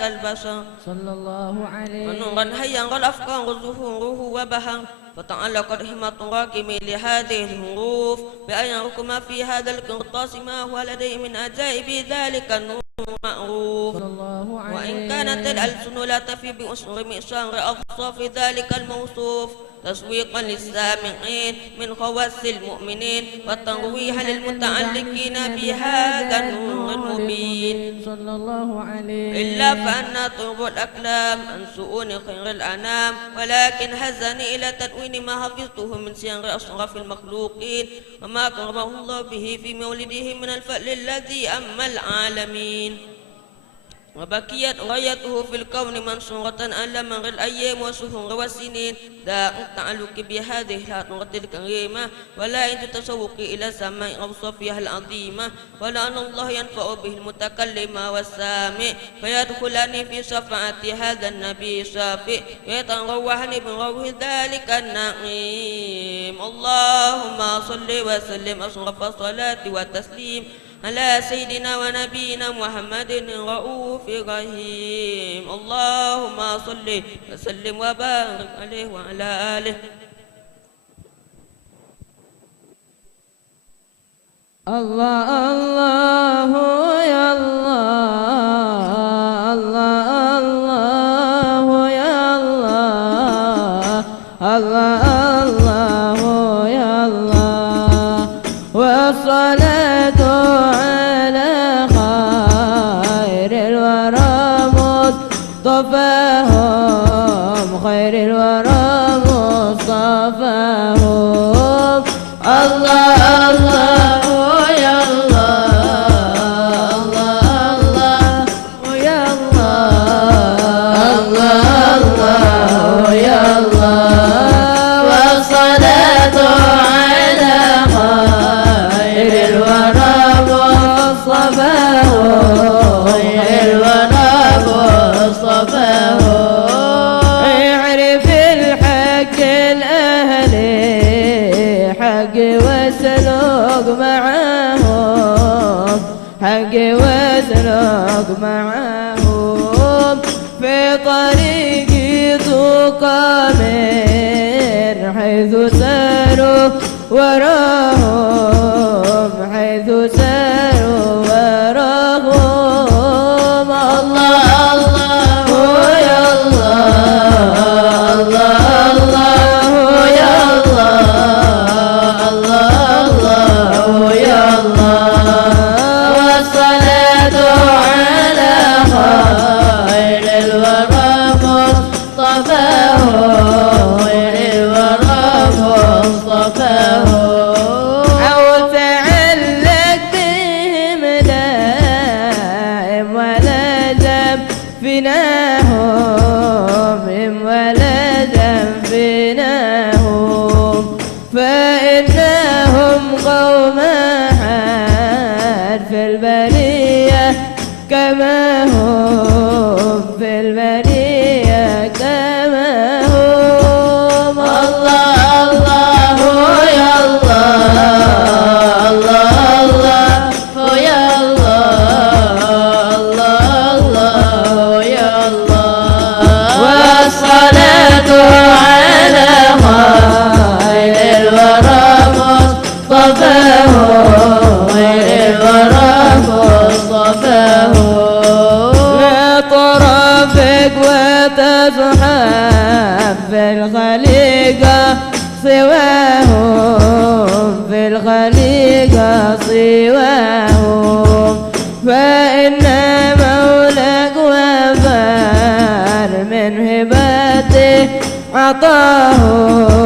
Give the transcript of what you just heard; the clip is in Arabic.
كالبشر صلى الله عليه ونورا هيا والأفكار ظهوره وبهر فتعلقت همة راكم لهذه الحروف بأن يركم في هذا القرطاس ما هو لديه من عجائب ذلك النور معروف. وإن كانت الألسن لا تفي بأسر مئشار أوصاف ذلك الموصوف تسويقا للسامعين من خواص المؤمنين وترويحا للمتعلقين بهذا النور المبين صلى الله عليه إلا فأنا ترب الأكلام عن سؤون خير الأنام ولكن هزني إلى تدوين ما حفظته من سير أشرف المخلوقين وما كرمه الله به في مولده من الفضل الذي أما العالمين وبقيت غايته في الكون منصورة على مر الأيام والشهور والسنين داء التعلق بهذه الحضرة الكريمة ولا التشوق إلى سماع أوصافها العظيمة ولا أن الله ينفع به المتكلم والسامع فيدخلني في شفاعة هذا النبي الشافع ويتروحني بروح ذلك النعيم. اللهم صل وسلم أشرف الصلاة والتسليم على سيدنا ونبينا محمد الرؤوف الرحيم. اللهم صل وسلم وبارك عليه وعلى آله. الله الله يا الله الله الله يا الله الله الله يا الله والصلاة على خير الورى مصطفاهم خير الورى مصطفاهم. الله الله يا الله الله يا الله الله الله يا الله والصلاة على خير الورى مصطفاهم خير الورى مصطفاهم. اعرف الحق الأهلي حق واسلوك معاهم حق واسلوك معاهم في طريقي تقامر حيث ساروا وراهم حيث ساروا وراهم. الله الله يا الله الله الله يا الله الله يا الله والصلاة على خير الورى مصطفاه خير الورى مصطفاه. أو تعلق بهم دائم ولا ذنب فيناهم ولا ذنب فيناهم فإنهم قوم حاد في البرية كما هم في البرية كما هم. الله الله يا الله الله الله يا الله الله يا الله والصلاة على خير الورى مصطفاه خير الورى مصطفاه. لا ترافق وتصحب في الخليقة سواهم في الخليقة سواهم فإن مولاك وفار من هباته عطاهم